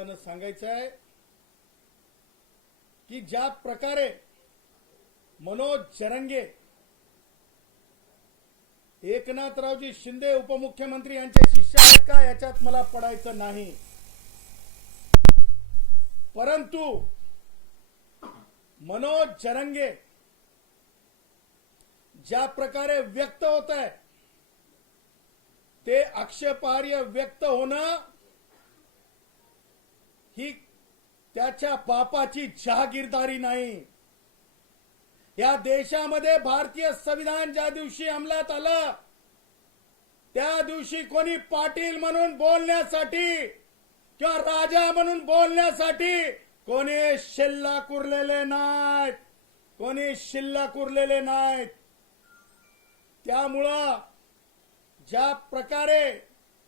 निमित्तानं सांगायचं आहे की ज्या प्रकारे मनोज जरंगे एकनाथरावजी शिंदे उपमुख्यमंत्री यांचे शिष्य आहेत का याच्यात मला पडायचं नाही, परंतु मनोज जरंगे ज्या प्रकारे व्यक्त होत आहे ते आक्षेपार्ह व्यक्त होणं ही त्याच्या बापाची जहागीरदारी नाही। या देशामध्ये भारतीय संविधान ज्या दिवशी अंमलात आलं त्या दिवशी कोणी पाटील म्हणून बोलण्यासाठी किंवा राजा म्हणून बोलण्यासाठी कोणी शिल्लक उरलेले नाहीत, कोणी शिल्लक उरलेले नाहीत। त्यामुळं ज्या प्रकारे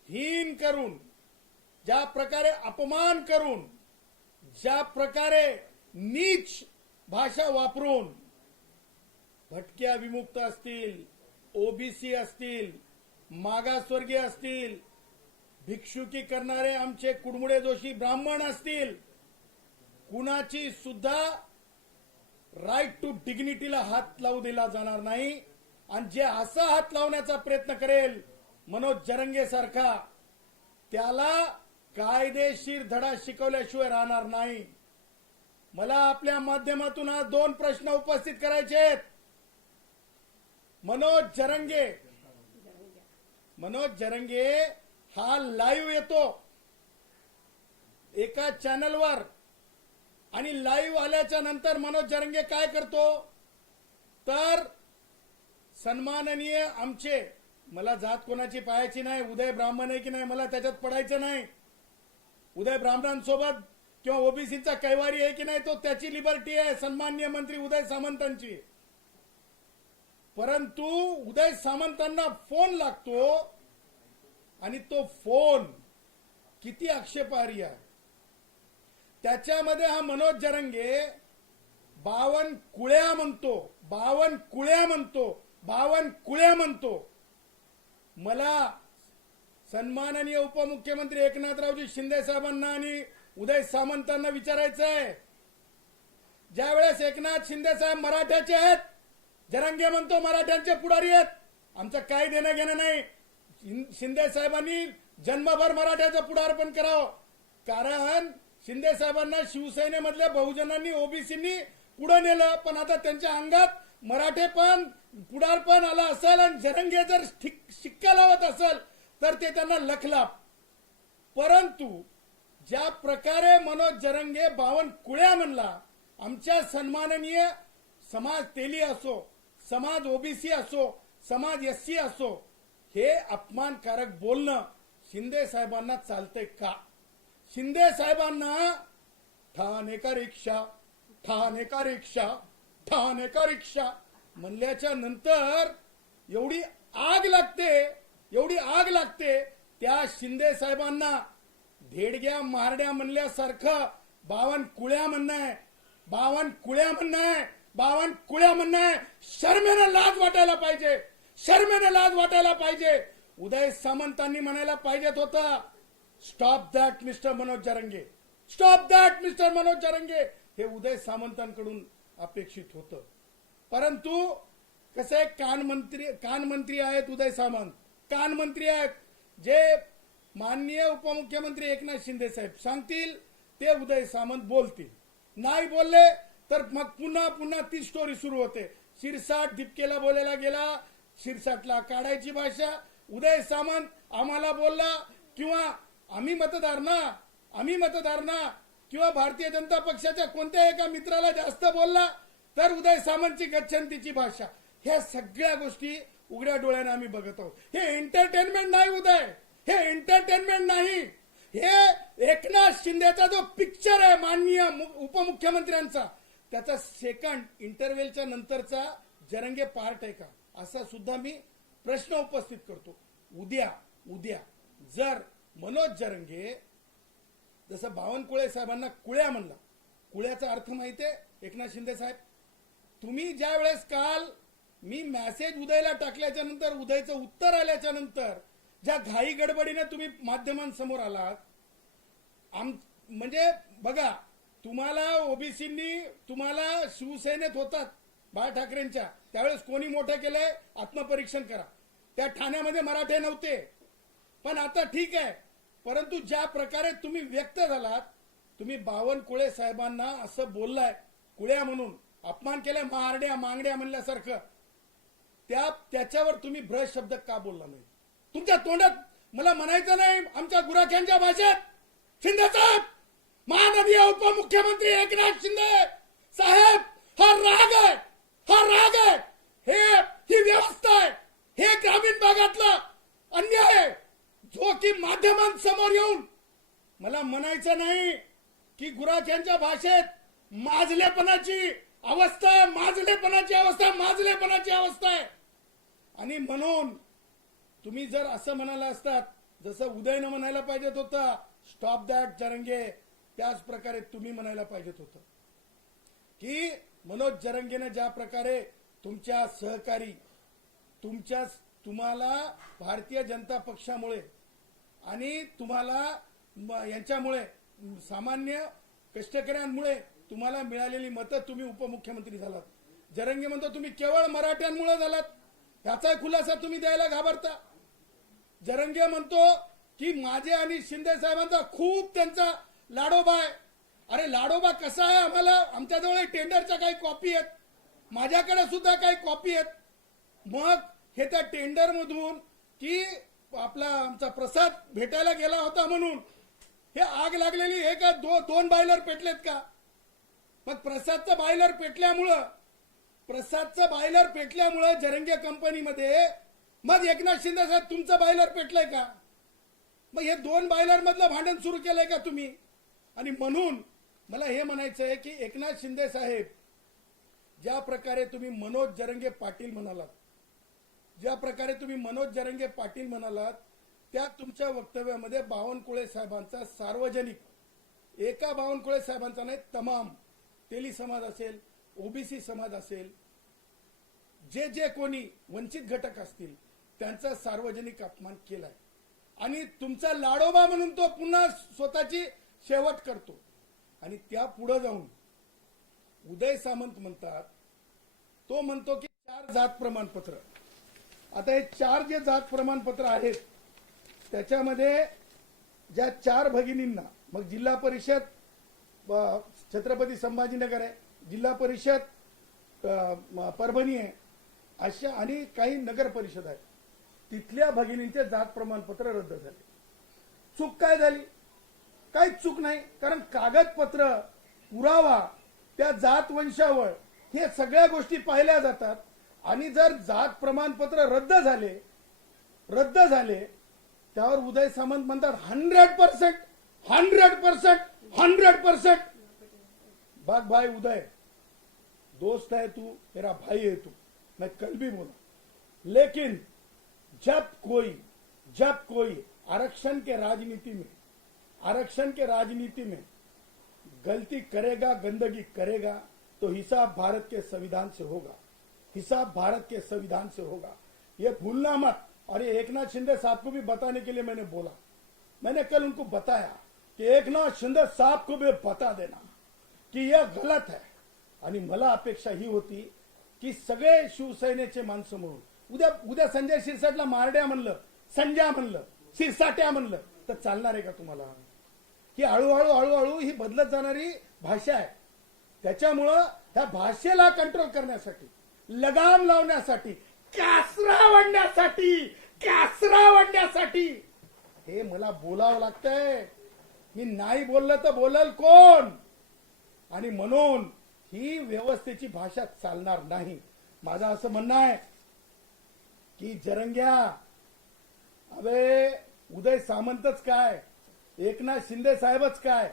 हीन करून, ज्या प्रकारे अपमान करून, ज्या प्रकारे नीच भाषा वापरून भटक्या विमुक्त असतील, ओबीसी असतील, मागासवर्गीय असतील, भिक्षुकी करणारे आमचे कुडमुडे जोशी ब्राह्मण असतील, कुणाची सुद्धा राईट टू डिग्निटीला हात लावू दिला जाणार नाही। आणि जे असा हात लावण्याचा प्रयत्न करेल मनोज जरंगे सारखा त्याला कायदेशीर धडा शिकवल्याशिवाय राहणार नाही। मला आपल्या माध्यमातून आज दोन प्रश्न उपस्थित करायचे आहेत। मनोज जरंगे हा लाईव्ह येतो एका चॅनलवर आणि लाईव्ह आल्याच्या नंतर मनोज जरंगे काय करतो तर सन्माननीय आमचे, मला जात कोणाची पाहायची नाही, उदय ब्राह्मण आहे की नाही मला त्याच्यात पडायचं नाही, उदय ब्राह्मणांसोबत किंवा ओबीसीचा कैवारी आहे की नाही तो त्याची लिबर्टी आहे, सन्माननीय मंत्री उदय सामंतांची। परंतु उदय सामंतांना फोन लागतो आणि तो फोन किती आक्षेपार्ह आहे। त्याच्यामध्ये हा मनोज जरंगे 52 कुळ्या म्हणतो, 52 कुळ्या म्हणतो, 52 कुळ्या म्हणतो। मला सन्माननीय उपमुख्यमंत्री एकनाथरावजी शिंदे साहेबांना आणि उदय सामंतांना विचारायचं आहे, ज्यावेळेस एकनाथ शिंदे साहेब मराठ्याचे आहेत, जरंगे म्हणतो मराठ्यांचे पुढारी आहेत, आमचं काही देणं घेणं नाही। शिंदे साहेबांनी जन्मभर मराठ्याचं पुढारपण करावं, कारण शिंदे साहेबांना शिवसेनेमधल्या बहुजनांनी ओबीसींनी पुढे नेलं, पण आता त्यांच्या अंगात मराठेपण पुढारपण आला असेल आणि जरंगे जर शिक्का लावत असेल तर ते त्यांना लखलाप। परंतु ज्या प्रकारे मनोज जरंगे 52 कुळ्या म्हणला, आमच्या सन्माननीय समाज तेली असो, समाज ओबीसी असो, समाज एससी असो, हे अपमानकारक बोलणं शिंदे साहेबांना चालतंय का? शिंदे साहेबांना ठाणे का रिक्षा, ठाणे का रिक्षा, ठाणे का रिक्षा म्हणल्याच्या नंतर एवढी आग लागते, एवढी आग लागते त्या शिंदे साहेबांना धेडग्या मारड्या म्हणल्यासारखं 52 कुळ्या म्हणणं आहे, 52 कुळ्या म्हणणं आहे, 52 कुळ्या म्हणणं आहे। शर्मेनं लाज वाटायला पाहिजे, शर्मेनं लाज वाटायला पाहिजे। उदय सामंतांनी म्हणायला पाहिजेत होतं, stop that mister Manoj Jarange, stop that mister Manoj Jarange, हे उदय सामंतांकडून अपेक्षित होतं। परंतु कसे कान मंत्री आहेत उदय सामंत, कान मंत्री आहेत, जे माननीय उपमुख्यमंत्री एकनाथ शिंदे साहेब सांगतील ते उदय सामंत बोलतील, नाही बोलले तर मग पुन्हा पुन्हा ती स्टोरी सुरू होते। शिरसाट दीपकेला बोलायला गेला, शिरसाटला काढायची भाषा, उदय सामंत आम्हाला बोलला किंवा आम्ही मतदार ना किंवा भारतीय जनता पक्षाच्या कोणत्या एका मित्राला जास्त बोलला तर उदय सामंतची गच्छंतीची भाषा, ह्या सगळ्या गोष्टी उघड्या डोळ्याने आम्ही बघत आहोत। हे एंटरटेनमेंट नाही उदय, हे एंटरटेनमेंट नाही, हे एकनाथ शिंदेचा जो पिक्चर आहे माननीय उपमुख्यमंत्र्यांचा, त्याचा सेकंड इंटरव्हेलच्या नंतरचा जरंगे पार्ट आहे का, असा सुद्धा मी प्रश्न उपस्थित करतो। उद्या जर मनोज जरंगे जसं 52 कुळे साहेबांना कुळ्या म्हणला, कुळ्याचा अर्थ माहितीये एकनाथ शिंदे साहेब, तुम्ही ज्या वेळेस काल मी मेसेज उदयला टाकल्याच्या नंतर, उदयचं उत्तर आल्याच्या नंतर ज्या घाई गडबडीने तुम्ही माध्यमांसमोर आलात, म्हणजे बघा, तुम्हाला ओबीसींनी तुम्हाला शिवसेनेत होतात बाळ ठाकरेंच्या त्यावेळेस कोणी मोठं केलंय आत्मपरीक्षण करा. त्या ठाण्यामध्ये मराठे नव्हते. पण आता ठीक आहे, परंतु ज्या प्रकारे तुम्ही व्यक्त झालात, तुम्ही बावनकुळे साहेबांना असं बोललाय, कुळ्या म्हणून अपमान केलाय, मारड्या मांगड्या म्हणल्यासारखं, त्याच्यावर तुम्ही भ्रश शब्द का बोलला नाही? तुमच्या तोंडात मला म्हणायचं नाही आमच्या गुराख्यांच्या भाषेत, शिंदे साहेब महानदी उपमुख्यमंत्री एकनाथ शिंदे साहेब, हा राग आहे, हा राग आहे, ही व्यवस्था आहे, हे ग्रामीण भागातला अन्याय आहे, जो की माध्यमांसमोर येऊन मला म्हणायचं नाही की गुराख्यांच्या भाषेत माजलेपणाची अवस्था आहे, माजलेपणाची अवस्था, माजलेपणाची अवस्था आहे. आणि म्हणून तुम्ही जर असं म्हणाला असतात जसं उदयनं म्हणायला पाहिजेत होतं, स्टॉप दॅट जरंगे, त्याच प्रकारे तुम्ही म्हणायला पाहिजेत होतं की मनोज जरंगेने ज्या प्रकारे तुमच्या सहकारी तुम्हाला भारतीय जनता पक्षामुळे आणि तुम्हाला यांच्यामुळे सामान्य कष्टकऱ्यांमुळे तुम्हाला मिळालेली मतं तुम्ही उपमुख्यमंत्री झालात. जरंगे म्हणतो तुम्ही केवळ मराठ्यांमुळे झालात, याचा खुलासा तुम्ही द्यायला घाबरता. जरंगे म्हणतो की माझे आणि शिंदे साहेबांचा खूप त्यांचा लाडोबा आहे. अरे लाडोबा कसा आहे, आम्हाला आमच्याजवळ टेंडरच्या काही कॉपी आहेत, माझ्याकडे सुद्धा काही कॉपी आहेत. मग हे त्या टेंडर मधून की आपला आमचा प्रसाद भेटायला गेला होता म्हणून हे आग लागलेली हे का दोन बॉयलर पेटलेत का? मग प्रसादचं बॉयलर पेटल्यामुळं जरंगे कंपनीमध्ये मग एकनाथ शिंदे साहेब तुमचं बॉयलर पेटलंय का? मग हे दोन बॉयलर मधलं भांडण सुरू केलंय का तुम्ही? आणि म्हणून मला हे म्हणायचं आहे की एकनाथ शिंदे साहेब, ज्या प्रकारे तुम्ही मनोज जरंगे पाटील म्हणालात, त्या तुमच्या वक्तव्यामध्ये बावनकुळे साहेबांचा सार्वजनिक, एका बावनकुळे साहेबांचा नाही, तमाम तेली समाज असेल, ओबीसी समाज असेल, जे कोणी वंचित घटक असतील त्यांचा सार्वजनिक अपमान केलाय. आणि तुमचा लाडोबा म्हणून तो पुन्हा स्वतःची शेवट करतो. आणि त्या पुढे जाऊन उदय सामंत म्हणतात, तो म्हणतो की 4 जात प्रमाणपत्र. आता हे 4 जे जात प्रमाणपत्र आहेत त्याच्यामध्ये ज्या 4 भगिनींना, मग जिल्हा परिषद छत्रपती संभाजीनगर आहे, जिल्हा परिषद परभणी आहे, अशा आणि काही नगर परिषद आहे, तिथल्या भगिनींचे जात प्रमाणपत्र रद्द झाले. चूक काय झाली? काहीच चूक नाही, कारण कागदपत्र, पुरावा, त्या जात वंशावळ, हे सगळ्या गोष्टी पाहिल्या जातात. आणि जर जात प्रमाणपत्र रद्द झाले त्यावर उदय सामंत म्हणतात 100%. बाग भाई उदय, दोस्त है तू, मेरा भाई है तू, मैं कल भी बोला, लेकिन जब कोई आरक्षण के राजनीति में गलती करेगा, गंदगी करेगा, तो हिसाब भारत के संविधान से होगा, ये भूलना मत. और ये एकनाथ शिंदे साहब को भी बताने के लिए मैंने बोला, मैंने कल उनको बताया कि एकनाथ शिंदे साहब को भी बता देना की यह गलत है. आणि मला अपेक्षा ही होती की सगळे शिवसेनेचे माणसं म्हणून उद्या संजय शिरसाटला मारड्या म्हणलं, संजय म्हणलं, शिरसाट्या म्हणलं तर चालणार आहे का तुम्हाला? ही हळूहळू ही बदलत जाणारी भाषा आहे. त्याच्यामुळं त्या भाषेला कंट्रोल करण्यासाठी, लगाम लावण्यासाठी, कासरा वाढण्यासाठी हे मला बोलावं लागतंय. मी नाही बोललं तर बोलल कोण? आणि म्हणून ही व्यवस्थेची भाषा चालणार नाही. माझं असं म्हणणं आहे की जरंग्या, अबे उदय सामंतच काय, एकनाथ शिंदे साहेबच काय,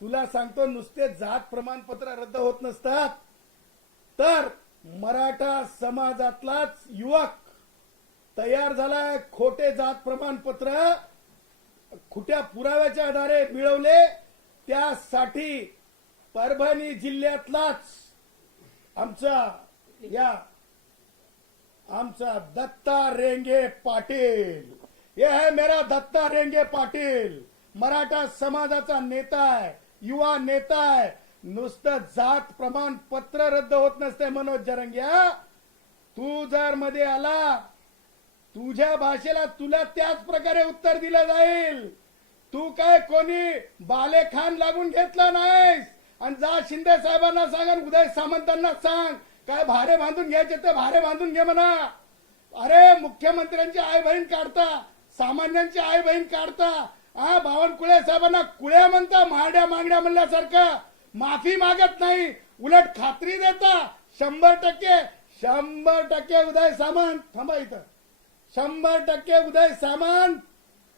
तुला सांगतो नुसते जात प्रमाणपत्र रद्द होत नसतात तर मराठा समाजातलाच युवक तयार झालाय. खोटे जात प्रमाणपत्र खोट्या पुराव्याच्या आधारे मिळवले, त्यासाठी परभणी जिल्ह्यातलाच आमचा दत्ता रेंगे पाटील, ये है मेरा दत्ता रेंगे पाटील, मराठा समाजाचा नेता आहे, युवा नेता आहे. नुसतं जात प्रमाणपत्र रद्द होत नसते मनोज जरंग्या. तू जर मध्ये आला, तुझ्या भाषेला तुला त्याच प्रकारे उत्तर दिलं जाईल. तू काय कोणी बालेखान लागून घेतला नाहीस. आणि जा शिंदे साहेबांना सांग आणि उदय सामंतांना सांग, काय भारे बांधून घ्यायचे ते भारे बांधून घे म्हणा. अरे मुख्यमंत्र्यांची आई बहीण काढता, सामान्यांची आई बहीण काढता. बावनकुळे साहेबांना कुळ्या म्हणता, मारड्या मागड्या म्हणल्यासारखं. माफी मागत नाही, उलट खात्री देता. 100% उदय सामंत, थांबा इथं, 100% उदय सामंत.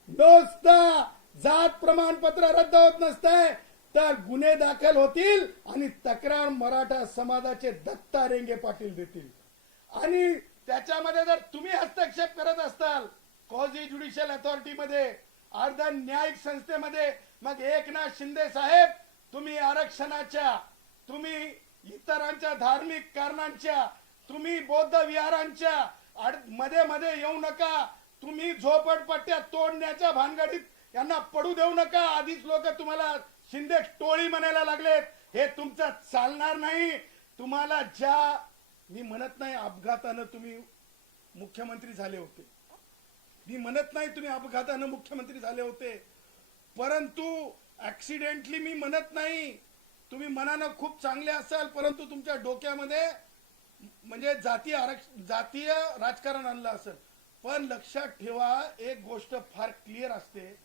नुसतं जात प्रमाणपत्र रद्द होत नसतंय तर गुन्हे दाखल होतील आणि तक्रार मराठा समाजाचे दत्ता रेंगे पाटील देतील. आणि त्याच्यामध्ये जर तुम्ही हस्तक्षेप करत असताल कॉझी ज्युडिशियल अथॉरिटीमध्ये, अर्ध न्यायिक संस्थेमध्ये, मग एकनाथ शिंदे साहेब, तुम्ही आरक्षणाच्या, तुम्ही इतरांच्या धार्मिक कारणांच्या, तुम्ही बौद्ध विहारांच्या मध्ये मध्ये येऊ नका. तुम्ही झोपडपट्ट्या तोडण्याच्या भानगडीत यांना पडू देऊ नका. आधीच लोक तुम्हाला शिंदे टोळी म्हणायला लागलेत. हे तुमचं चालणार नाही. तुम्हाला ज्या, मी म्हणत नाही अपघातानं तुम्ही मुख्यमंत्री झाले होते, मी म्हणत नाही तुम्ही अपघातानं मुख्यमंत्री झाले होते, परंतु ऍक्सिडेंटली मी म्हणत नाही. तुम्ही मनानं खूप चांगले असाल, परंतु तुमच्या डोक्यामध्ये म्हणजे जातीय राजकारण आणलं असेल. पण लक्षात ठेवा, एक गोष्ट फार क्लिअर असते,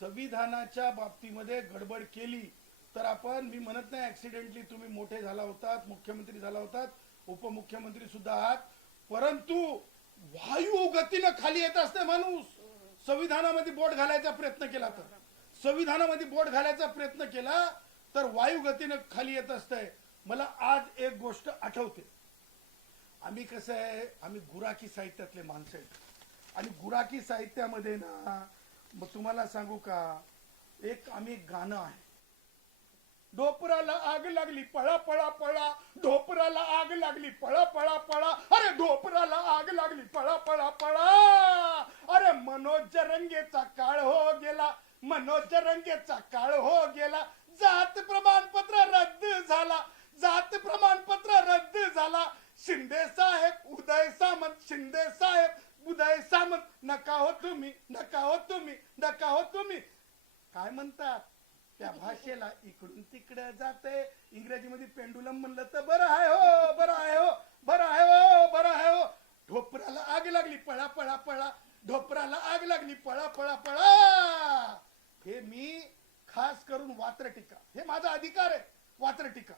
संविधानाच्या बाबतीमध्ये गडबड केली तर आपण, मी म्हणत नाही ऍक्सिडेंटली तुम्ही मोठे झाला होतात, मुख्यमंत्री झाला होतात, उपमुख्यमंत्री सुद्धा आहात, परंतु वायू गतीनं खाली येत असते माणूस. संविधानामध्ये बोट घालायचा प्रयत्न केला तर, संविधानामध्ये बोट घालायचा प्रयत्न केला तर वायू गतीनं खाली येत असतंय. मला आज एक गोष्ट आठवते. आम्ही कसं आहे, आम्ही गुराखी साहित्यातले माणसं आहेत आणि गुराखी साहित्यामध्ये ना, मग तुम्हाला सांगू का, एक आम्ही गाणं आहे, ढोपराला आग लागली पळा पळा पळा, ढोपराला आग लागली पळा पळा पळा, अरे ढोपराला आग लागली पळा पळा पळा. अरे मनोज जरंगेचा काळ हो गेला, मनोज जरंगेचा काळ हो गेला. जात प्रमाणपत्र रद्द झाला, जात प्रमाणपत्र रद्द झाला. शिंदे साहेब, उदय सामंत, शिंदे साहेब, उदय सामंत, नका हो तुम्ही, नका हो तुम्ही, नका हो तुम्ही. काय म्हणतात त्या भाषेला, इकडून तिकडे जाते. इंग्रजीमध्ये पेंडुलम म्हणलं तर बरं आहे हो, बरं आहे हो, बरं आहे हो, बरं आहे हो. ढोपराला आग लागली पळा पळा पळा, ढोपराला आग लागली पळा पळा पळा. हे मी खास करून वात्र टीका, हे माझा अधिकार आहे, वात्र टीका.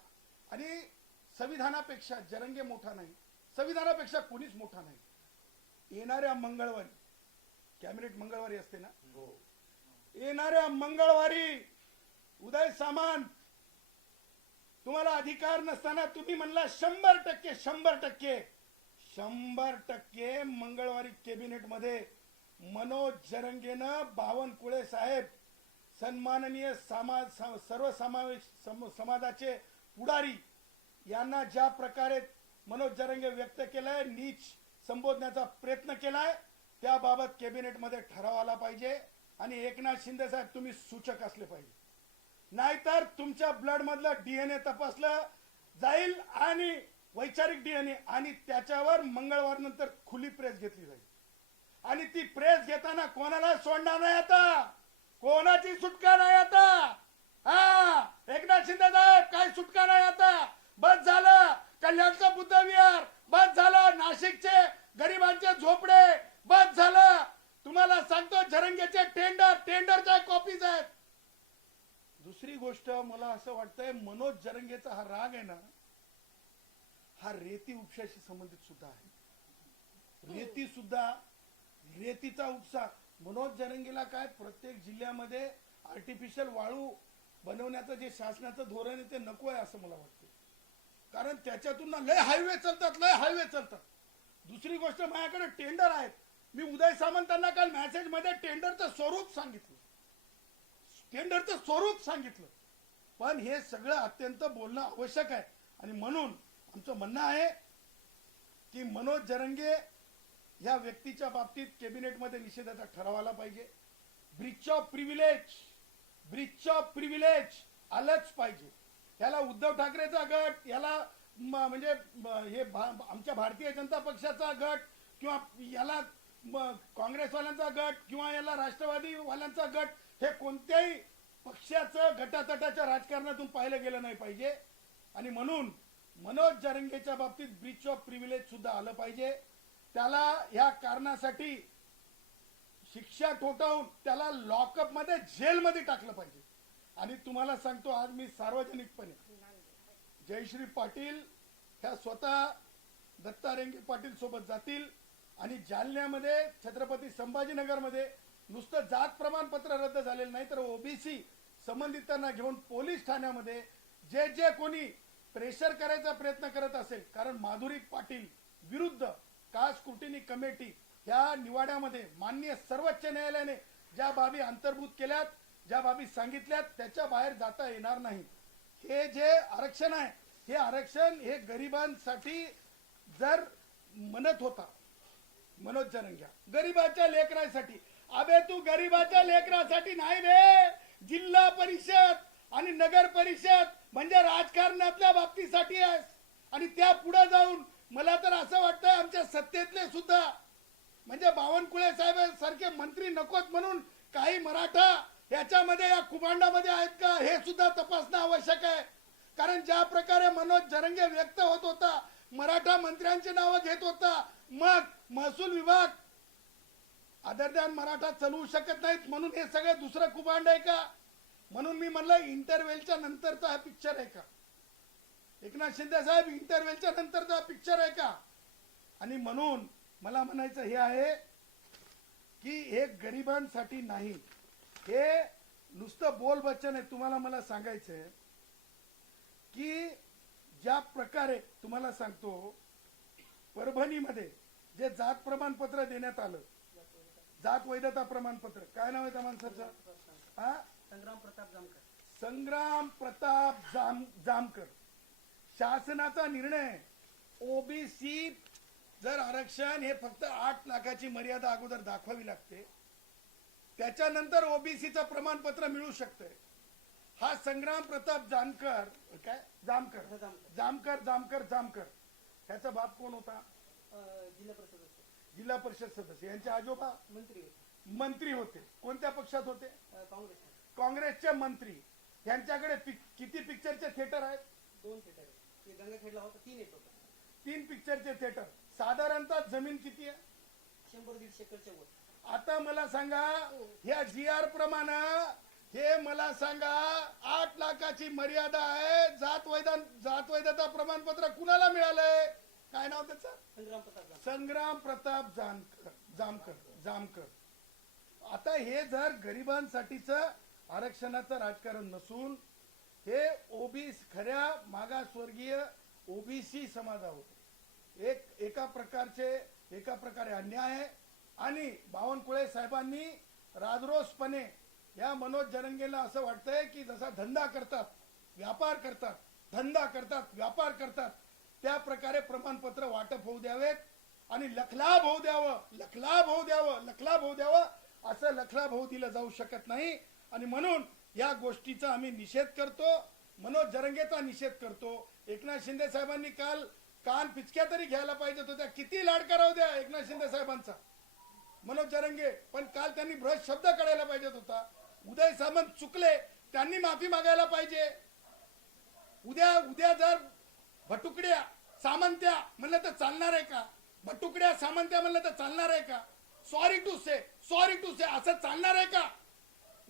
आणि संविधानापेक्षा जरंगे मोठा नाही, संविधानापेक्षा कोणीच मोठा नाही. येणाऱ्या मंगळवारी, कॅबिनेट मंगळवारी असते ना, येणाऱ्या मंगळवारी उदय सामंत, तुम्हाला अधिकार नसताना तुम्ही म्हणला 100%, 100%, 100% मंगळवारी कॅबिनेट मध्ये मनोज जरंगेनं बावनकुळे साहेब, सन्माननीय समाजाचे पुढारी यांना ज्या प्रकारे मनोज जरंगे व्यक्त केलाय, नीच संबोधण्याचा प्रयत्न केलाय, त्याबाबत कॅबिनेटमध्ये ठराव आला पाहिजे. आणि एकनाथ शिंदे साहेब, तुम्ही सूचक असले पाहिजे, नाहीतर तुमच्या ब्लड मधलं डीएनए तपासलं जाईल आणि वैचारिक डीएनए, आणि त्याच्यावर मंगळवार नंतर खुली प्रेस घेतली जाईल. आणि ती प्रेस घेताना कोणाला सोडणार नाही, आता कोणाची सुटका नाही. आता एकनाथ शिंदे साहेब, काही सुटका नाही आता. बस झालं कल्याणचं बुद्ध विहार, बस झालं नाशिकचे गरिबांचे झोपडे, बस झालं. तुम्हाला सांगतो, जरंगेचे टेंडरच्या कॉपीज आहेत. दुसरी गोष्ट मला असं वाटतंय, मनोज जरंगेचा हा राग आहे ना, हा रेती उपशाशी संबंधित सुद्धा आहे. रेती सुद्धा, रेतीचा उपसा. मनोज जरंगेला काय, प्रत्येक जिल्ह्यामध्ये आर्टिफिशियल वाळू बनवण्याचं जे शासनाचं धोरण आहे ते नको आहे असं मला वाटतं. कारण त्याच्यातून ना लय हायवे चालतात, लय हायवे चालतात. दुसरी गोष्ट, माझ्याकडे टेंडर आहेत. मी उदय सामंतांना काल मेसेज मध्ये टेंडरचं स्वरूप सांगितलं, टेंडरचं स्वरूप सांगितलं. पण हे सगळं अत्यंत बोलणं आवश्यक आहे. आणि म्हणून आमचं म्हणणं आहे की मनोज जरंगे या व्यक्तीच्या बाबतीत कॅबिनेटमध्ये निषेधाचा ठराव आला पाहिजे. Breach of privilege Breach of privilege आलंच पाहिजे. याला उद्धव ठाकरेचा गट, याला म्हणजे हे आमच्या भारतीय जनता पक्षाचा गट, किंवा याला काँग्रेसवाल्यांचा गट, किंवा याला राष्ट्रवादी वाल्यांचा गट, हे कोणत्याही पक्षाचं गटातटाच्या राजकारणातून पाहिलं गेलं नाही पाहिजे. आणि म्हणून मनोज जरंगेच्या बाबतीत ब्रीच ऑफ प्रिव्हिलेज सुद्धा आलं पाहिजे. त्याला या कारणासाठी शिक्षा ठोठावून त्याला लॉकअप मध्ये, जेलमध्ये टाकलं पाहिजे. आणि तुम्हाला सांगतो, आज मी सार्वजनिकपणे जयश्री पाटील ह्या स्वतः दत्ता रेंगे पाटील सोबत जातील आणि जालन्यामध्ये छत्रपती संभाजीनगरमध्ये नुसतं जात प्रमाणपत्र रद्द झालेलं नाही तर ओबीसी संबंधितांना घेऊन पोलीस ठाण्यामध्ये जे जे कोणी प्रेशर करायचा प्रयत्न करत असेल, कारण माधुरी पाटील विरुद्ध कास्ट स्क्रुटिनी कमिटी ह्या निवाड्यामध्ये माननीय सर्वोच्च न्यायालयाने ज्या बाबी अंतर्भूत केल्यात, ज्या बाबी सांगितल्यात, त्याच्या बाहेर जाता येणार नाही. हे जे आरक्षण आहे, हे आरक्षण हे गरिबांसाठी जर म्हणत होता मनोज जरंगे, गरिबाच्या लेकरासाठी, अबे तू गरिबाच्या लेकरासाठी नाही बे, जिल्हा परिषद आणि नगर परिषद म्हणजे राजकारणातल्या बाबतीसाठी आहेस. आणि त्या पुढे जाऊन मला तर असं वाटतं आमच्या सत्तेतले सुद्धा म्हणजे बावनकुळे साहेब सारखे मंत्री नकोत म्हणून काही मराठा याच्यामध्ये या कुभांडामध्ये आहेत का हे सुद्धा तपासणं आवश्यक आहे. कारण ज्या प्रकारे मनोज जरंगे व्यक्त होत होता, मराठा मंत्र्यांची नावं घेत होता, मग महसूल विभाग अदर दॅन मराठा चालवू शकत नाहीत म्हणून हे सगळं दुसरं कुभांड आहे का? म्हणून मी म्हणलं इंटरव्हेलच्या नंतरचा हा पिक्चर आहे का? एकनाथ शिंदे साहेब, इंटरव्हेलच्या नंतरचा हा पिक्चर आहे का? आणि म्हणून मला म्हणायचं हे आहे की हे गरिबांसाठी नाही, हे नुसतं बोल बच्चन आहे. तुम्हाला मला सांगायचंय की ज्या प्रकारे तुम्हाला सांगतो परभणीमध्ये जे जात प्रमाणपत्र देण्यात आलं, जात वैधता प्रमाणपत्र, काय नाव आहे त्या माणसाचं? संग्राम प्रताप जामकर. संग्राम प्रताप जामकर. शासनाचा निर्णय, ओबीसी जर आरक्षण हे फक्त 8 लाखाची मर्यादा अगोदर दाखवावी लागते, त्याच्यानंतर ओबीसीचं प्रमाणपत्र मिळू शकते. हा संग्राम प्रताप जामकर, काय जामकर जामकर जामकर जामकर ह्याचा बाप कोण होता? जिल्हा परिषद सदस्य. यांचे आजोबा मंत्री होते. कोणत्या पक्षात होते? काँग्रेसचे मंत्री. यांच्याकडे किती पिक्चरचे थिएटर आहेत? 2 थिएटर आहेत. गंगाखेडला होता 3 येत होता. 3 पिक्चरचे थिएटर. साधारणतः जमीन किती आहे? 100-150 एकरच्या वर. आता मला सांगा, ह्या जीआर प्रमाणे हे मला सांगा 8 लाखाची मर्यादा आहे. जात वैधता प्रमाणपत्र कुणाला मिळालंय? काय नाव त्याचं? संग्राम प्रताप जामकर. आता हे जर गरिबांसाठीच आरक्षणाचं राजकारण नसून हे ओबीसी, खऱ्या मागासवर्गीय ओबीसी समाजावर एका प्रकारे अन्याय आहे. आणि बावनकुळे साहेबांनी राजरोसपणे या मनोज जरंगेला असं वाटतंय की जसा धंदा करतात, व्यापार करतात, धंदा करतात, व्यापार करतात, त्या प्रकारे प्रमाणपत्र वाटप होऊ द्यावेत आणि लखलाभ होऊ द्यावं. असं लखलाभ होऊ दिलं जाऊ शकत नाही. आणि म्हणून या गोष्टीचा आम्ही निषेध करतो, मनोज जरंगेचा निषेध करतो. एकनाथ शिंदे साहेबांनी काल कान पिचक्या तरी घ्यायला पाहिजे होत्या. किती लाड करावं द्या एकनाथ शिंदे साहेबांचा मनोज जरंगे, पण काल त्यांनी भ्रष्ट शब्द काढायला पाहिजेत होता. उदय सामंत चुकले, त्यांनी माफी मागायला पाहिजे. उद्या जर भटुकड्या सामंत्या म्हणलं तर चालणार आहे का? भटुकड्या सामंत्या म्हणलं तर चालणार आहे का? सॉरी टू से असं चालणार आहे का?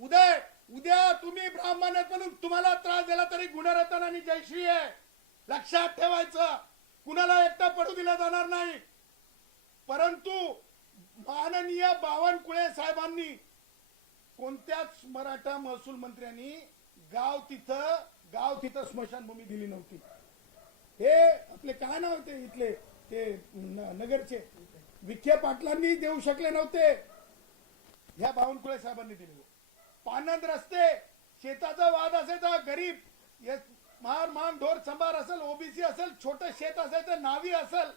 उद्या तुम्ही ब्राह्मण आहेत म्हणून तुम्हाला त्रास दिला तरी गुणरत्न आणि जयश्री आहे, लक्षात ठेवायचं. कुणाला एकटा पडू दिला जाणार नाही. परंतु माननीय बावनकुळे साहेबांनी, कोणत्याच मराठा महसूल मंत्र्यांनी गाव तिथं स्मशानभूमी दिली नव्हती. हे आपले काय नाव होते इथले ते नगरचे विखे पाटलांनी देऊ शकले नव्हते, ह्या बावनकुळे साहेबांनी दिले. पानंद रस्ते, शेताचा वाद असायचा, गरीब मान ढोर सांभार असेल, ओबीसी असेल, छोटं शेत असायचं, नावी असेल,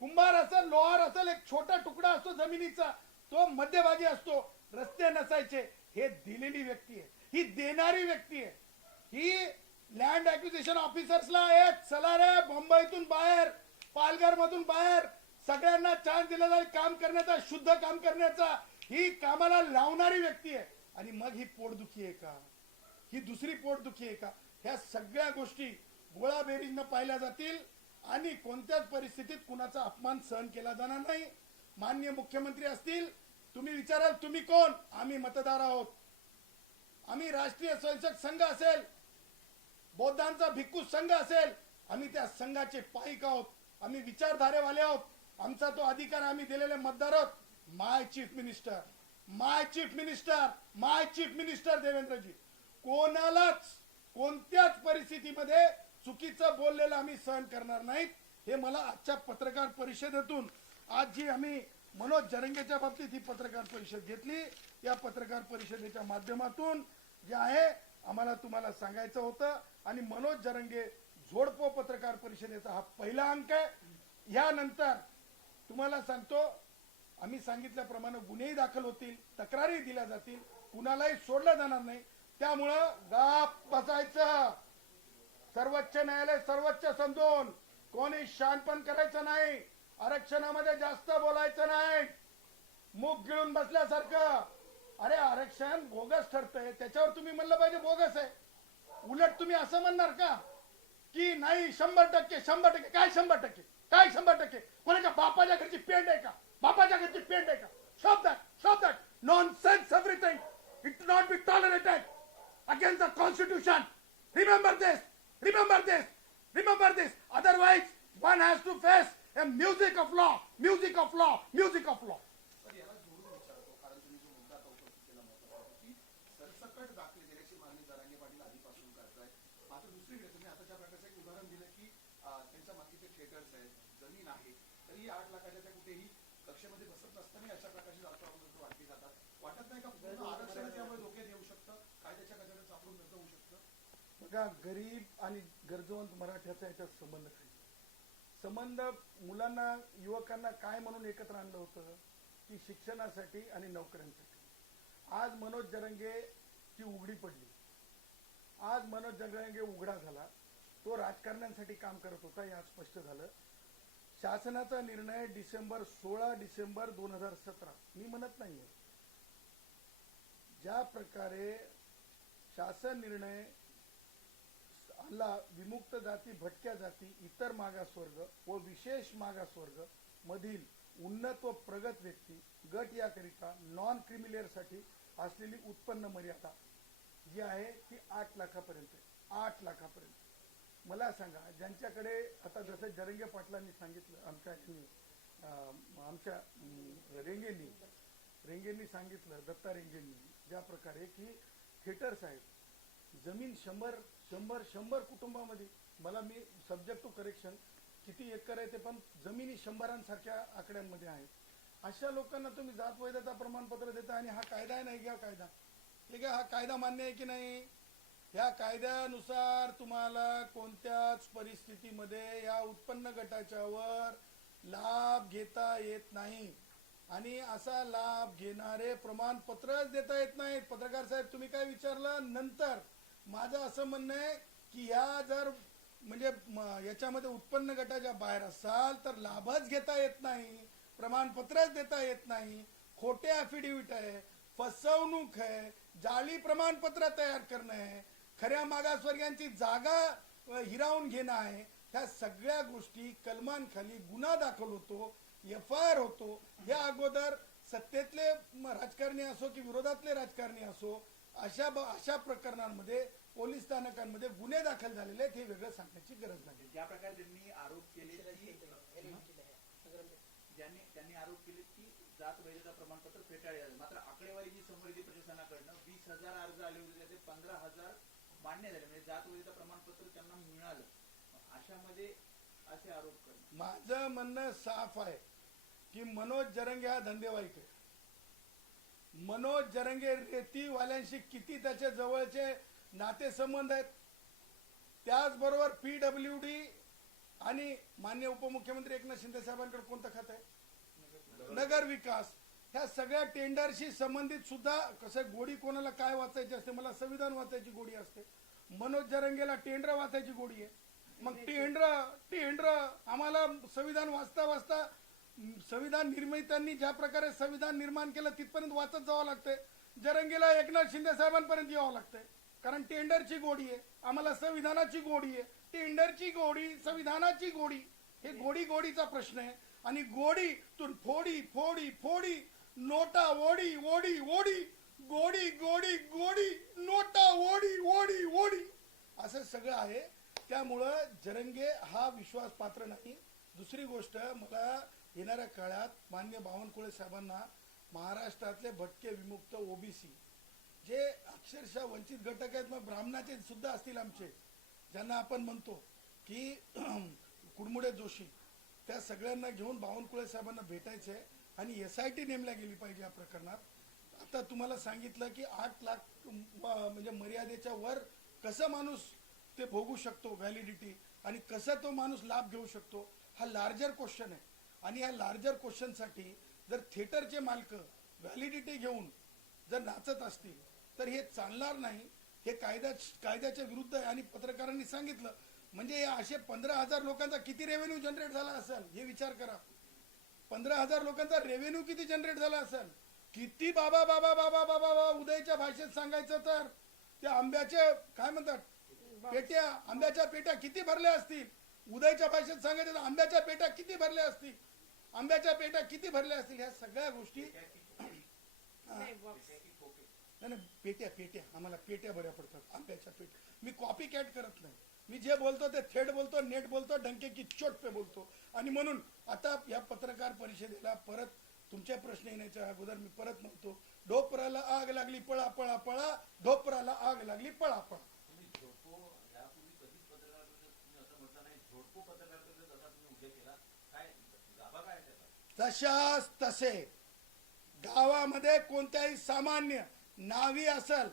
कुंभार असेल, लोहार असेल, एक छोटा तुकडा असतो जमिनीचा, तो मध्यभागी असतो, रस्ते नसायचे. हे दिलेली व्यक्ती आहे. ही देणारी व्यक्ती आहे. ही लँड ऍक्विजिशन ऑफिसर्सला एक चला रे मुंबईतून बाहेर, पालघर मधून बाहेर सगळ्यांना चान्स दिला जाईल काम करण्याचा, शुद्ध काम करण्याचा, ही कामाला लावणारी व्यक्ती आहे. आणि मग ही पोटदुखी आहे का, ही दुसरी पोटदुखी आहे का? ह्या सगळ्या गोष्टी गोळाबेरीजनं पाहिल्या जातील आणि कोणत्याच परिस्थितीत कुणाचा अपमान सहन केला जाणार नाही. माननीय मुख्यमंत्री असतील, तुम्ही विचाराल तुम्ही कोण? आम्ही मतदार आहोत. आम्ही राष्ट्रीय स्वयंसेवक संघ असेल, बौद्धांचा भिक्खू संघ असेल, आम्ही त्या संघाचे पाईक आहोत. आम्ही विचारधारेवाले आहोत. आमचा तो अधिकार आम्ही दिलेले मतदार आहोत. माय चीफ मिनिस्टर, माय चीफ मिनिस्टर, माय चीफ मिनिस्टर देवेंद्रजी, कोणालाच कोणत्याच परिस्थितीमध्ये चुकीचं बोललेलं आम्ही सहन करणार नाहीत. हे मला आजच्या पत्रकार परिषदेतून, आज जी आम्ही मनोज जरंगेच्या बाबतीत ही पत्रकार परिषद घेतली, या पत्रकार परिषदेच्या माध्यमातून जे आहे आम्हाला तुम्हाला सांगायचं होतं. आणि मनोज जरंगे झोडपो पत्रकार परिषदेचा हा पहिला अंक आहे. यानंतर तुम्हाला सांगतो, आम्ही सांगितल्याप्रमाणे गुन्हेही दाखल होतील, तक्रारी दिल्या जातील, कुणालाही सोडलं जाणार नाही. त्यामुळं गाप बसायचं. सर्वोच्च न्यायालय सर्वोच्च समजून कोणी शानपण करायचं नाही. आरक्षणामध्ये जास्त बोलायचं नाही. मुख गिळून बसल्यासारखं. अरे आरक्षण बोगस ठरतंय, त्याच्यावर तुम्ही म्हणलं पाहिजे बोगस आहे. उलट तुम्ही असं म्हणणार का की नाही 100%, 100%, काय 100%, काय 100%? कोणाच्या बापाच्या घरची पेंड आहे का? बापाच्या घरची पेंड आहे का? Stop that nonsense everything. It will not be tolerated against the constitution. Remember this. Remember this. Remember this. Otherwise, one has to face a music of law. Music of law. Music of law. Sir याला जोडून विचारतो, कारण तुम्ही जो मुद्दा उपस्थित केला महत्त्वाचा होता की सरसकट दाखले देण्याची मागणी जरांगे पाटील आधीपासून करताय. मात्र दुसरीकडे तुम्ही आता ज्या प्रकारचं एक उदाहरण दिलं की त्यांच्या मागचे थिएटर्स आहेत, जमीन आहे, तरी 8 लाखाच्या त्या कुठेही कक्षेमध्ये बसत नसताना अशा प्रकारची जातपावलं वाटली जातात. वाटत नाही का पूर्ण आरक्षण त्यामुळे धोक्यात येऊ शकतं, कायद्याच्या कचाट्यात सापडून नष्ट होऊ शकतं? बघा, गरीब आणि गरजवंत मराठ्याचा याच्यात संबंध काय? संबंध मुलांना, युवकांना काय म्हणून एकत्र आणलं होतं की शिक्षणासाठी आणि नोकऱ्यांसाठी. आज मनोज जरंगे ची उघडी पडली. आज मनोज जरंगे उघडा झाला. तो राजकारण्यांसाठी काम करत होता हे आज स्पष्ट झालं. शासनाचा निर्णय 16 डिसेंबर 2017, मी म्हणत नाहीये, ज्या प्रकारे शासन निर्णय आला, विमुक्त जाती, भटक्या जाती, इतर मागासवर्ग व विशेष मागासवर्ग मधील उन्नत व प्रगत व्यक्ती गट याकरिता नॉन क्रिमिलियर साठी असलेली उत्पन्न मर्यादा जी आहे ती 8 लाखापर्यंत आहे. 8 लाखापर्यंत. मला सांगा, ज्यांच्याकडे आता जसं जरंगे पाटलांनी सांगितलं, आमच्या रेंगेंनी सांगितलं, दत्ता रेंगेंनी, ज्या प्रकारे की थिएटर्स आहेत, जमीन 100 कुटुंबामध्ये, मला मी सब्जेक्ट टू करेक्शन, किती एकर आहे ते पण जमिनी 100सारख्या आकड्यांमध्ये आहेत. अशा लोकांना तुम्ही जात वैधता प्रमाणपत्र देता आणि हा कायदा आहे नाही घ्या कायदा, ठीक आहे, हा कायदा मान्य आहे की नाही? या कायद्यानुसार तुम्हाला कोणत्याच परिस्थितीमध्ये या उत्पन्न गटाच्यावर लाभ घेता येत नाही आणि असा लाभ घेणारे प्रमाणपत्रच देता येत नाहीत. पत्रकार साहेब, तुम्ही काय विचारलं नंतर, माझं असं म्हणणं आहे की या जर म्हणजे याच्यामध्ये उत्पन्न गटाच्या बाहेर असाल तर लाभच घेता येत नाही, प्रमाणपत्रच देता येत नाही, खोटे अफिडेव्हिट आहे, फसवणूक आहे, जाळी प्रमाणपत्र तयार करणं आहे, खऱ्या मागासवर्गीयांची जागा हिरावून घेणं आहे. ह्या सगळ्या गोष्टी कलमांखाली गुन्हा दाखल होतो, FIR होतो. या अगोदर सत्तेतले राजकारणी असो की विरोधातले राजकारणी असो, अशा प्रकरणांमध्ये पोलीस स्थानकांमध्ये गुन्हे दाखल झालेले आहेत, हे वेगळं सांगण्याची गरज नाही. ज्या प्रकारे त्यांनी आरोप केले त्यांनी आरोप केले की जात वैधता प्रमाणपत्र फेटाळले झाले, मात्र आकडेवारी जी समोर येते प्रशासनाकडनं 20,000 अर्ज आले होते, त्याचे 15,000 मान्य झाले, म्हणजे जात वैधता प्रमाणपत्र त्यांना मिळालं. अशामध्ये असे आरोप करणं, माझं म्हणणं साफ आहे की मनोज जरंगे हा धंदेवाईक आहे. मनोज जरंगे रेतीवाल्यांशी किती त्याच्या जवळचे नातेसंबंध आहेत. त्याचबरोबर PWD आणि माननीय उपमुख्यमंत्री एकनाथ शिंदे साहेबांकडे कोणतं खातं आहे? नगर विकास. ह्या सगळ्या टेंडरशी संबंधित सुद्धा कसं गोडी कोणाला काय वाचायची असते, मला संविधान वाचायची गोडी असते, मनोज जरंगेला टेंडर वाचायची गोडी आहे. मग टेंडर आम्हाला संविधान वाचता वाचता संविधान निर्मितांनी ज्या प्रकारे संविधान निर्माण केलं तिथपर्यंत वाचत जावं लागतंय. जरंगेला एकनाथ शिंदे साहेबांपर्यंत यावं लागतंय, कारण टेंडरची गोडी आहे, आम्हाला संविधानाची गोडी आहे. टेंडरची गोडी, संविधानाची गोडी, हे गोडीचा प्रश्न आहे. आणि गोडीतून फोडी फोडी फोडी, नोटा ओढी ओढी ओढी, गोडी गोडी गोडी, नोटा ओढी ओढी ओढी, असं सगळं आहे. त्यामुळं जरंगे हा विश्वास पात्र नाही. दुसरी गोष्ट, मला येणाऱ्या काळात मान्य बावनकुळे साहेबांना महाराष्ट्रातले भटके विमुक्त ओबीसी जे अक्षरशः वंचित घटक आहेत, मग ब्राह्मणाचे सुद्धा असतील आमचे, ज्यांना आपण म्हणतो की कुडमुडे जोशी, त्या सगळ्यांना घेऊन बावनकुळे साहेबांना भेटायचे आणि SIT नेमल्या गेली पाहिजे या प्रकरणात. आता तुम्हाला सांगितलं की 8 लाख म्हणजे मर्यादेच्या वर कसं माणूस ते भोगू शकतो व्हॅलिडिटी, आणि कसा तो माणूस लाभ घेऊ शकतो, हा लार्जर क्वेश्चन आहे. आणि या लार्जर क्वेश्चनसाठी जर थिएटरचे मालक व्हॅलिडिटी घेऊन जर नाचत असतील तर हे चालणार नाही. हे कायद्याच्या विरुद्ध आहे. आणि पत्रकारांनी सांगितलं म्हणजे या असे 15,000 लोकांचा किती रेव्हेन्यू जनरेट झाला असेल हे विचार करा. 15,000 लोकांचा रेव्हेन्यू किती जनरेट झाला असेल. किती बाबा बाबा बाबा बाबा बाबा उदयच्या भाषेत सांगायचं तर त्या आंब्याचे काय म्हणतात पेट्या, आंब्याच्या पेट्या किती भरल्या असतील. उदयच्या भाषेत सांगायचं तर आंब्याच्या पेट्या किती भरल्या असतील, आंब्याच्या पेट्या किती भरल्या असतील. ह्या सगळ्या गोष्टी नाही, पेट्या आम्हाला पेट्या बऱ्या पडतात, आंब्याच्या पेट्या. मी कॉपी कॅट करत नाही, मी जे बोलतो ते थेट बोलतो, नेट बोलतो, डंके की चोट पे बोलतो. आणि म्हणून आता या पत्रकार परिषदेला परत तुमचे प्रश्न येण्याच्या अगोदर मी परत म्हणतो, ढोपराला आग लागली पळा पळा पळा, ढोपराला आग लागली पळा पळा. तशाच तसे गावामध्ये कोणत्याही सामान्य नावी असेल,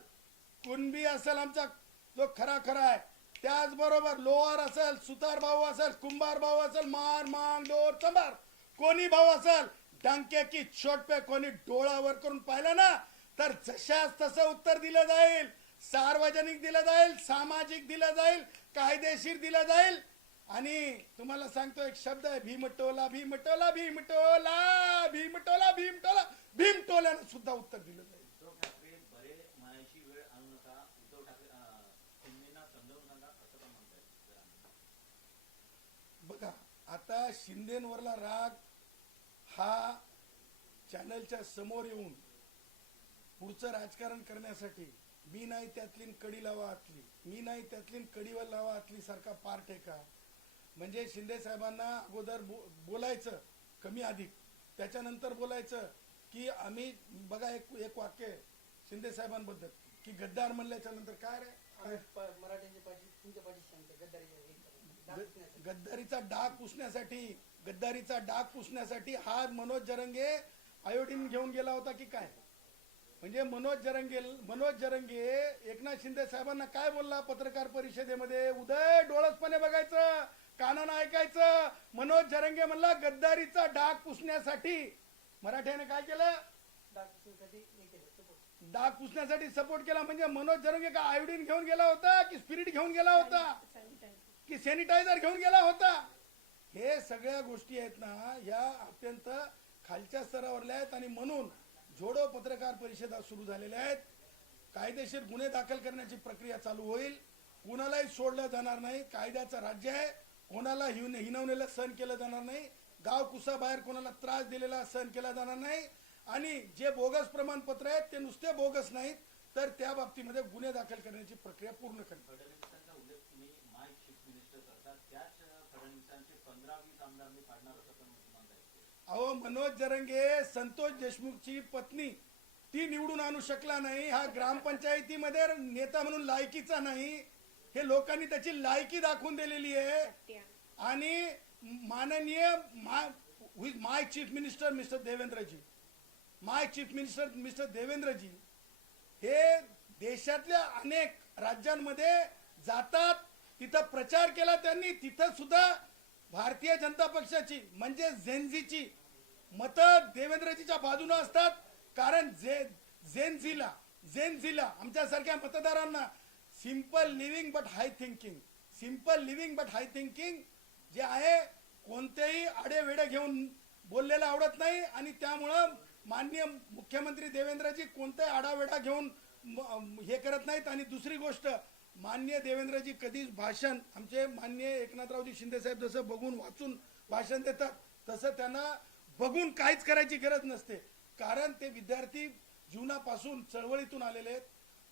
कुणबी असेल, आमचा जो खरा आहे, त्याचबरोबर लोहार असेल, सुतार भाऊ असेल, कुंभार भाऊ असेल, मार मांग डोर चंबार कोणी भाऊ असेल, डंके की चोट पे कोणी डोळावर करून पाहिलं ना तर जशाच तसं उत्तर दिलं जाईल. सार्वजनिक दिलं जाईल, सामाजिक दिलं जाईल, कायदेशीर दिलं जाईल. आणि तुम्हाला सांगतो एक शब्द आहे, भीमटोला भीमटोला भीमटोला भीमटोला भीमटोला, भीमटोल्यानं सुद्धा उत्तर दिलं जाईल. उद्धव ठाकरे बरे म्हणायची वेळ आणू नका, उद्धव ठाकरे शिंदेना समजावून सांगा, असं पण म्हणतायत. बघा आता शिंदेवरला राग हा चॅनलच्या समोर येऊन पुढचं राजकारण करण्यासाठी मी नाही त्यातली कडी लावा आतली, मी नाही त्यातली कडीवर लावा आतली सारखा पार्ट आहे का. म्हणजे शिंदे साहेबांना अगोदर बोलायचं कमी अधिक, त्याच्यानंतर बोलायचं की आम्ही बघा एक वाक्य आहे शिंदे साहेबांबद्दल की गद्दार म्हणल्याच्या नंतर काय रे मराठ्यांची पाठी तुमच्या पाठी सांगते गद्दारीचा डाग पुसण्यासाठी हा मनोज जरंगे आयोडीन घेऊन गेला होता की काय. म्हणजे मनोज जरंगे एकनाथ शिंदे साहेबांना काय बोलला पत्रकार परिषदेमध्ये, उदय डोळसपणे बघायचं, कानानं ऐकायचं. मनोज जरंगे म्हणला गद्दारीचा डाग पुसण्यासाठी मराठ्याने काय केलं, डाग पुसण्यासाठी सपोर्ट केला. म्हणजे मनोज जरंगे का आयोडीन घेऊन गेला होता की स्पिरिट घेऊन गेला होता की सॅनिटायझर घेऊन गेला होता. हे सगळ्या गोष्टी आहेत ना या अत्यंत खालच्या स्तरावरल्या आहेत. आणि म्हणून जोडो पत्रकार परिषदा सुरू झालेल्या आहेत. कायदेशीर गुन्हे दाखल करण्याची प्रक्रिया चालू होईल. कुणालाही सोडलं जाणार नाही. कायद्याचं राज्य आहे. कोणाला हिनवलेलं सहन केलं जाणार नाही. गाव कुसाबाहेर कोणाला त्रास दिलेला सहन केला जाणार नाही. आणि जे बोगस प्रमाणपत्र आहेत ते नुसते बोगस नाहीत तर त्या बाबतीमध्ये गुन्हे दाखल करण्याची प्रक्रिया पूर्ण करणे. फडणवीसांचा उल्लेख तुम्ही माय चीफ मिनिस्टर करता, त्याच फडणवीसांचे 15-20 आमदार मी पाडणार असं पण म्हणताय. अहो मनोज जरंगे संतोष देशमुखची पत्नी ती निवडून आणू शकला नाही. हा ग्रामपंचायतीमध्ये नेता म्हणून लायकीचा नाही. हे लोकांनी त्याची लायकी दाखवून दिलेली आहे. आणि माननीय माय चीफ मिनिस्टर मिस्टर देवेंद्रजी हे देशातल्या अनेक राज्यांमध्ये जातात. तिथं प्रचार केला त्यांनी. तिथं सुद्धा भारतीय जनता पक्षाची म्हणजे झेनझीची मतं देवेंद्रजीच्या बाजूने असतात, कारण जेनझीला आमच्यासारख्या मतदारांना simple living but high thinking जे आहे कोणतेही आडेवेडे घेऊन बोललेलं आवडत नाही आणि त्यामुळं माननीय मुख्यमंत्री देवेंद्रजी कोणताही आडावेडा घेऊन हे करत नाहीत. आणि दुसरी गोष्ट, माननीय देवेंद्रजी कधीच भाषण, आमचे माननीय एकनाथरावजी शिंदे साहेब जसं बघून वाचून भाषण देतात तसं त्यांना बघून काहीच करायची गरज नसते, कारण ते विद्यार्थी जीवनापासून चळवळीतून आलेले आहेत.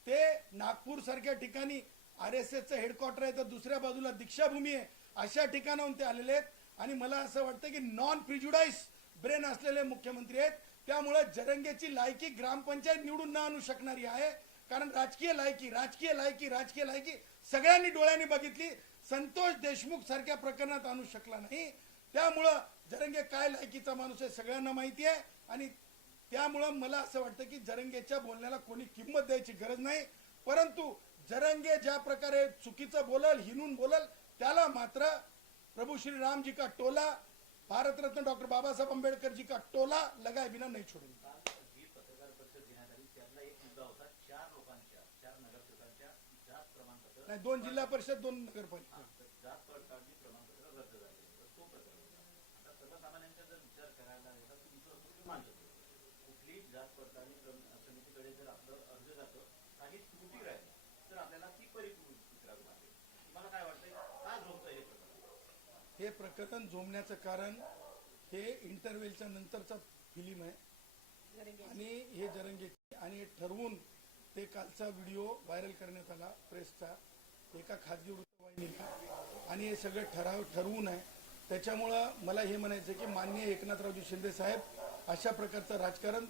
ते नागपूर सारख्या ठिकाणी RSSचं हेडक्वार्टर आहे तर दुसऱ्या बाजूला दीक्षाभूमी आहे, अशा ठिकाणाहून ते आलेले आहेत. आणि मला असं वाटतं की नॉन प्रिज्युडाइज ब्रेन असलेले मुख्यमंत्री आहेत, त्यामुळे जरंगेची लायकी ग्रामपंचायत निवडून न आणू शकणारी आहे, कारण राजकीय लायकी सगळ्यांनी डोळ्यांनी बघितली. संतोष देशमुख सारख्या प्रकरणात आणू शकला नाही. त्यामुळं जरंगे काय लायकीचा माणूस आहे सगळ्यांना माहिती आहे. आणि त्यामुळं मला असं वाटतं की जरंगेच्या बोलण्याला कोणी किंमत द्यायची गरज नाही, परंतु जरंगे ज्या प्रकारे चुकीचं बोलल, हिनून बोलल, त्याला मात्र प्रभू श्री राम जी का टोला, भारत रत्न डॉक्टर बाबासाहेब आंबेडकर जी का टोला लगाए बिना नहीं छोड़ेंगे. जी पत्रकार परिषद घेण्यात आली त्यातला एक मुद्दा होता 4 नगरसेवकांच्या जात प्रमाणपत्र नाही, 2 जिल्हा परिषद 2 नगरपालिका. जात पडताळणी प्रमाणपत्र रद्द झाले तो प्रकार होता. आता सर्वसामान्यांचा जर विचार करायला गेला तर तुमचं असं तुम्ही मानलं कुठलीही जात पडताळणी समितीकडे जर आपलं अर्ज जातं काही त्रुटी राहिली तर आपल्याला ती परिपूर्ण करावी लागेल. तुम्हाला काय वाटतंय का झोपतं हे प्रकरण? हे प्रकरण झोमण्याचं कारण हे इंटरव्हेलच्या नंतरचा फिल्म आहे आणि हे जरंगे आणि हे ठरवून ते कालचा व्हिडिओ व्हायरल करण्यात आला प्रेसचा एका खाजगी वृत्तवाहिनीला आणि हे सगळे ठरवून आहे. त्याच्यामुळं मला हे म्हणायचं की माननीय एकनाथरावजी शिंदे साहेब अशा प्रकारचं राजकारण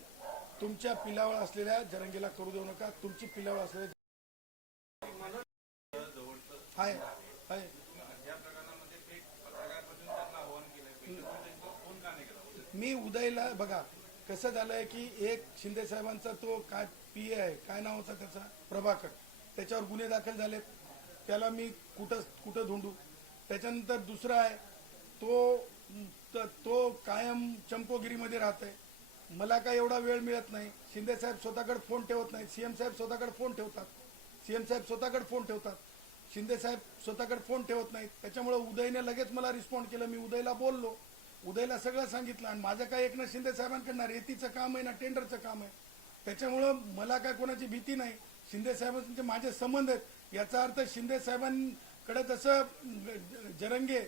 तुमच्या पिलावळ असलेल्या जरंगेला करू देऊ नका. तुमची पिलावळ असलेल्या आहे मी उदयला बघा कसं झालंय की एक शिंदे साहेबांचा तो काय PA आहे, काय नाव होता त्याचा, प्रभाकर, त्याच्यावर गुन्हे दाखल झालेत, त्याला मी कुठं धुंडू. त्याच्यानंतर दुसरा आहे तो कायम चंपोगिरीमध्ये राहतोय, मला काय एवढा वेळ मिळत नाही. शिंदे साहेब स्वतःकडे फोन ठेवत नाही, CM साहेब स्वतःकडे फोन ठेवतात, शिंदे साहेब स्वतःकडे फोन ठेवत नाहीत. त्याच्यामुळे उदयने लगेच मला रिस्पॉन्ड केलं. मी उदयला बोललो, उदयला सगळं सांगितलं आणि माझं काय एकनाथ शिंदे साहेबांकडनं रेतीचं काम आहे ना टेंडरचं काम आहे, त्याच्यामुळं मला काय कोणाची भीती नाही. शिंदे साहेबांचे माझे संबंध आहेत. याचा अर्थ शिंदे साहेबांकडे जसं जरंगे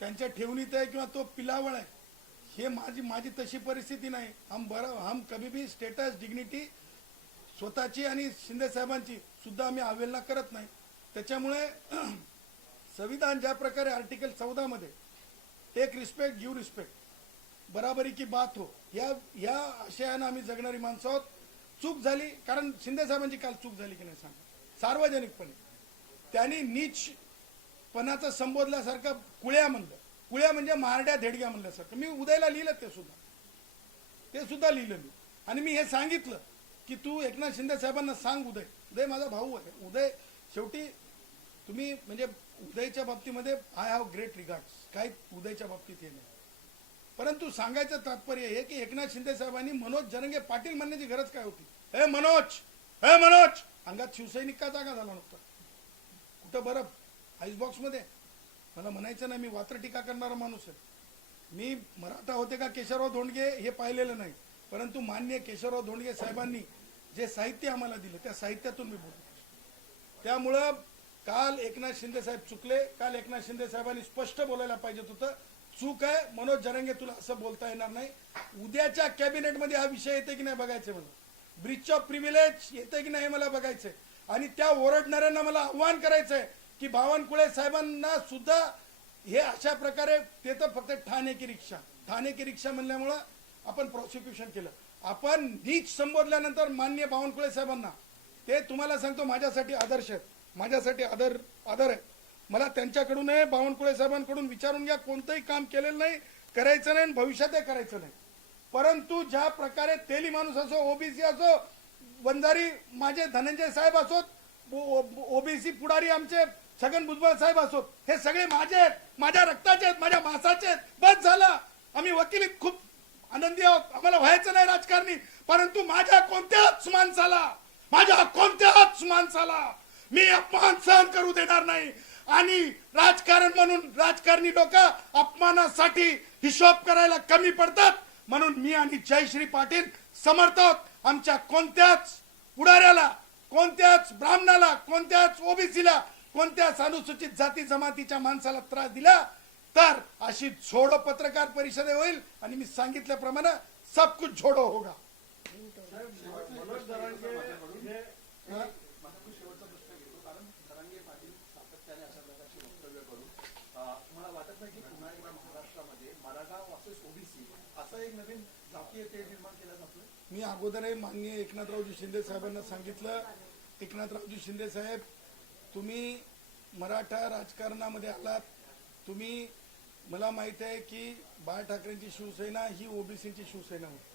त्यांच्या ठेवणीत आहे किंवा तो पिलावळ आहे, हे माझी तशी परिस्थिती नाही. हम कभी भी स्टेटस डिग्निटी स्वतःची आणि शिंदे साहेबांची सुद्धा आम्ही अवहेलना करत नाही. त्याच्यामुळे संविधान ज्या प्रकारे आर्टिकल 14 मध्ये टेक रिस्पेक्ट गिव्ह रिस्पेक्ट बराबरी की बात हो, या आशयानं आम्ही जगणारी माणसं आहोत. चूक झाली, कारण शिंदे साहेबांची काल चूक झाली की नाही सांगा, सार्वजनिकपणे त्यांनी नीचपणाचं संबोधल्यासारखं कुळ्या म्हणजे महारड्या धेडग्या म्हणल्यासारखं. मी उदयला लिहिलं ते सुद्धा लिहिलं मी आणि मी हे सांगितलं की तू एकनाथ शिंदे साहेबांना सांग, उदय माझा भाऊ आहे. उदय शेवटी तुम्ही म्हणजे उदयच्या बाबतीमध्ये आय हॅव ग्रेट रिगार्ड्स, काही उदयच्या बाबतीत हे नाही, परंतु सांगायचं तात्पर्य हे की एकनाथ शिंदे साहेबांनी मनोज जरंगे पाटील म्हणण्याची गरज काय होती. हे मनोज अंगात शिवसैनिक का जागा झाला नव्हता कुठं बरं आईसबॉक्स मध्ये. मला म्हणायचं नाही मी वात्र टीका करणारा माणूस आहे. मी मराठा होते का केशवराव धोंडगे हे पाहिलेलं नाही, परंतु माननीय केशवराव धोंडगे साहेबांनी जे साहित्य आम्हाला दिलं त्या साहित्यातून मी बोलतो. त्यामुळं काल एकनाथ शिंदे साहेब चुकले. काल एकनाथ शिंदे साहेबांनी स्पष्ट बोलायला पाहिजेत होतं. चूक आहे मनोज जरंगे, तुला असं बोलता येणार नाही. उद्याच्या कॅबिनेटमध्ये हा विषय येते की नाही बघायचंय मला, ब्रीच ऑफ प्रिव्हिलेज येते की नाही मला बघायचंय. आणि त्या ओरडणाऱ्यांना मला आव्हान करायचंय की बावनकुळे साहेबांना सुद्धा हे अशा प्रकारे, ते तर फक्त ठाणे की रिक्षा म्हणल्यामुळं आपण प्रॉसिक्युशन केलं. आपण नीच संबोधल्यानंतर माननीय बावनकुळे साहेबांना, ते तुम्हाला सांगतो माझ्यासाठी आदर्श आहेत, माझ्यासाठी आदर आहे. मला त्यांच्याकडून बावनकुळे साहेबांकडून विचारून घ्या, कोणतंही काम केलेलं नाही, करायचं नाही, भविष्यातही करायचं नाही. परंतु ज्या प्रकारे तेली माणूस असो, ओबीसी असो, वंजारी माझे धनंजय साहेब असोत, ओबीसी पुढारी आमचे छगन भुजबळ साहेब असोत, हे सगळे माझे आहेत, माझ्या रक्ताचे आहेत, माझ्या मांसाचे आहेत. बस झालं. आम्ही वकिलीत खूप आनंदी आहोत, आम्हाला व्हायचं नाही राजकारणी, परंतु माझ्या कोणत्याच माणसाला मी अपमान सहन करू देणार नाही. आणि राजकारण म्हणून राजकारणी लोक अपमानासाठी हिशोब करायला कमी पडतात, म्हणून मी आणि जयश्री पाटील समर्थ आहोत. आमच्या कोणत्याच पुढाऱ्याला, कोणत्याच ब्राह्मणाला, कोणत्याच ओबीसीला, कोणत्याच अनुसूचित जाती जमातीच्या माणसाला त्रास दिला तर अशी छोडो पत्रकार परिषद होईल. आणि मी सांगितल्याप्रमाणे सब कुछ छोडो होगा. माझा मी शेवटचा प्रश्न घेतो, कारण जरांगे पाटील सातत्याने अशा प्रकारची वक्तव्य करून तुम्हाला वाटत नाही की पुन्हा एकदा महाराष्ट्रामध्ये मराठा वर्सेस ओबीसी असं एक नवीन जातीय तेढ निर्माण केलं जातोय? मी अगोदरही माननीय एकनाथरावजी शिंदे साहेबांना सांगितलं, एकनाथरावजी शिंदे साहेब, तुम्ही मराठा राजकारणामध्ये आलात, तुम्ही, मला माहित आहे की बाळ ठाकरेंची शिवसेना ही ओबीसीची शिवसेना होती,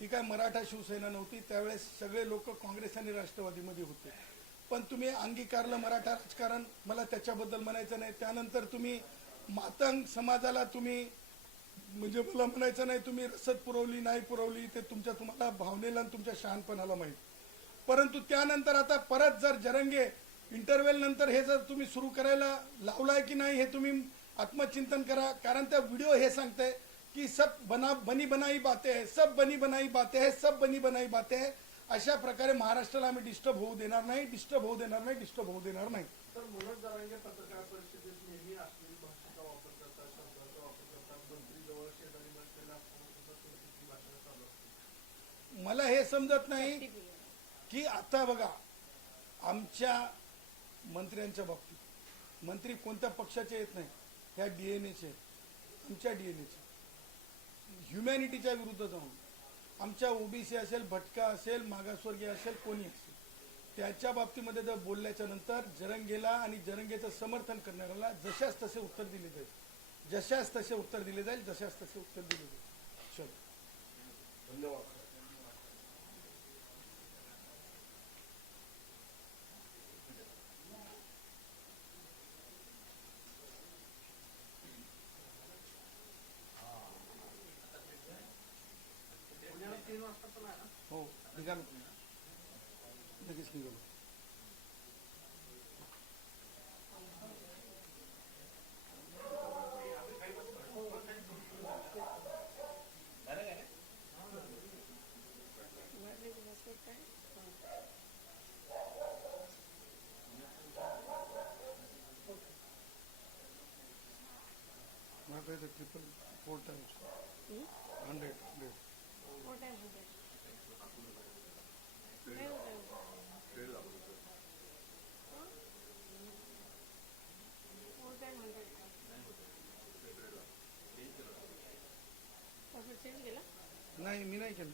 ती काय मराठा शिवसेना नव्हती. त्यावेळेस सगळे लोक काँग्रेस आणि राष्ट्रवादीमध्ये होते, पण तुम्ही अंगीकारलं मराठा राजकारण, मला त्याच्याबद्दल म्हणायचं नाही. त्यानंतर तुम्ही मातंग समाजाला तुम्ही, म्हणजे मला म्हणायचं नाही तुम्ही रसद पुरवली नाही पुरवली, ते तुम्हाला भावनेला आणि तुमच्या शहाणपणाला माहीत. परंतु त्यानंतर आता परत जर जरंगे इंटरव्हेल नंतर हे जर तुम्ही सुरू करायला लावलाय की नाही हे तुम्ही आत्मचिंतन करा. कारण त्या व्हिडिओ हे सांगताय की सब बनी बनाई बातें है, सब बनी बनाई बातें है, सब बनी बनाई बातें है. अशा प्रकारे महाराष्ट्राला आम्ही डिस्टर्ब होऊ देणार नाही. तर मनोज जरांगे पत्रकार परिषदेत नेहमी अश्लील भाषेचा वापर करतात, शब्दांचा वापर करतात, मंत्री जवळ शेजारी बसलेला भाषा चालू असते. मला हे समजत नाही की आता बघा आमच्या मंत्र्यांच्या बाबतीत, मंत्री कोणत्या पक्षाचे येत नाही, ह्या डीएनएचे, आमच्या डीएनएचे, ह्युमॅनिटीच्या विरुद्ध जाऊन आमच्या ओबीसी असेल, भटका असेल, मागासवर्गीय असेल, कोणी असेल, त्याच्या बाबतीमध्ये जर बोलल्याच्या नंतर जरंगेला आणि जरंगेचं समर्थन करणाऱ्याला जशाच तसे उत्तर दिले जाईल. चलो, धन्यवाद. पुण्याला 3 वाजता पण आहे ना. हो, निघालो, लगेच निघालो. Triple 4 times 100. नाही, मी नाही केलं.